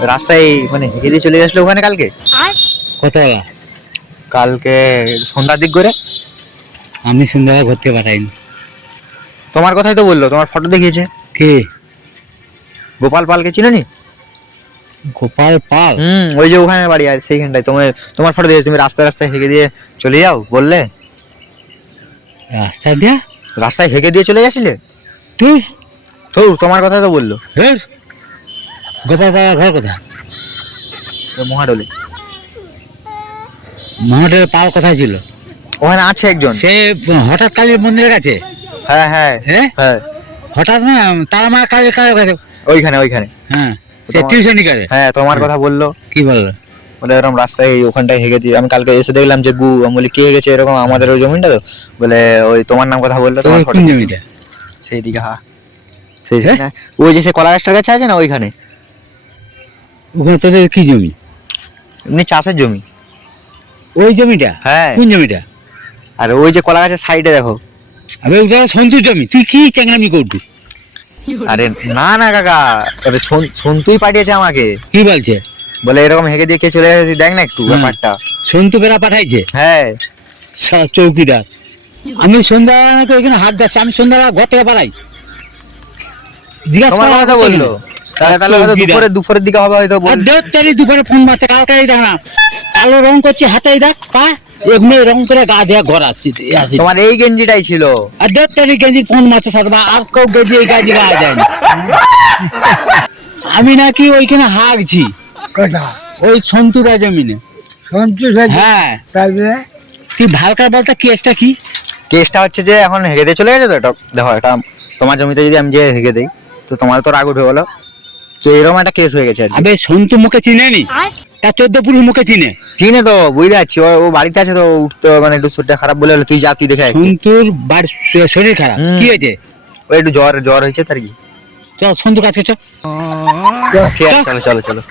রাস্তায় মানে হেঁটে দিয়ে চলে গেছিল ওখানে কালকে। কোথায়? কালকে সন্ধ্যার দিক করে। আমি সন্ধ্যাবেলা ঘুরতে পাঠাইনি। তোমার কথাই তো বললো, তোমার ফটো দেখিয়েছে। কে? গোপাল পালকে চিনো নি? গোপাল পাল? ওই যে ওখানে বাড়ি, আর সেইখানটায় তোমার ফটো দিয়ে তুমি রাস্তায় রাস্তায় হেঁকে দিয়ে চলে যাও বললে। রাস্তা দিয়া? রাস্তায় হেঁকে দিয়ে চলে গেছিলে তুই? তো তোমার কথা তো বললো। হেস, গোপাল পাড়ার ঘর কোথায়? মহাডলে। মহাদেবের পাল কোথায় ছিল? ওখানে আছে একজন। সে হঠাৎ কালীর মন্দিরের কাছে। হ্যাঁ হ্যাঁ হ্যাঁ হ্যাঁ, হঠাৎ না, তারা মা কালীর কাছে। ওইখানে ওইখানে। হ্যাঁ, সে তোমার- টিউশনি করে। হ্যাঁ তোমার কথা বললো। কি বললো? বলে এরকম রাস্তায় ওখানটায় হেগে দিয়ে, আমি কালকে এসে দেখলাম যে আমি বলি কে হেগেছে এরকম, আমাদের ওই জমিটা তো, বলে ওই তোমার নাম কথা বললো। তোমার তোর photo কোন দিয়েছে। জমিটা? সেই দিকে সেই হ্যাঁ? না, ওই যে সে কলা গাছটার কাছে আছে না ওইখানে। ওখানে তোদের কি জমি? এমনি চাষের জমি। ওই জমিটা? হ্যাঁ। কোন জমিটা? আর ওই যে কলা গাছের সাইডে দেখো। আবে ওটা সন্তুর জমি। তুই কি চ্যাংরামি করবি? আরে না না কাকা, ওটা সন্তুই পাঠিয়েছে আমাকে। কি বলছে? বলে এরকম হেগে দিয়ে কে চলে গেছে, তুই দেখ না একটু ব্যাপারটা। সন্তু বেড়া পাঠাইছে? হ্যাঁ। চৌকিদার। আমি সন্ধ্যাবেলা নাকি ওইখানে হাত যাচ্ছে, আমি সন্ধ্যাবেলা ঘর থেকে পালাই। জিজ্ঞাসা তোমার করা কথা বললো। তাহলে তাহলে হয়তো দুপুরের দিকে হবে হয়তো। দুপুরে ফোন মারছে কালকে। এই দেখ না, কালো রং করছি হাতে, এই দেখ পা এমনি রং করে গা দেয়া ঘর আসছি। তোমার এই গেঞ্জিটাই ছিল। আর দেখ তারি গেঞ্জির ফোন মারছে সাথে, আর কেউ গেঞ্জি এই গাড়ি গাওয়া যায় না। আমি নাকি ওইখানে হাগছি। ওই সন্তুরা জমিনে। হ্যাঁ, তুই ভালকার বলতে কেসটা কি? কেসটা হচ্ছে যে এখন হেগে দিয়ে চলে গেছে তো, এটা দেখো, এটা তোমার জমিতে যদি আমি যে হেগে দেই তো তোমার তো রাগ উঠে বলো, তো এরকম একটা কেস হয়ে গেছে আর কি। আবে সন্তু মুখে চিনে নি, তার 14 পুরুষ মুখে চিনে। চিনে তো, বুঝতে পারছি, ও বাড়িতে আছে তো, উঠতে মানে একটু শরীরটা খারাপ বলে তুই যা, তুই দেখে আয় একটু। সন্তুর বাড়ির শরীর খারাপ, কি হয়েছে? ওই একটু জ্বর জ্বর হয়েছে তার কি। চল সন্তু কাছে চল। ঠিক আছে, চলো চলো চলো।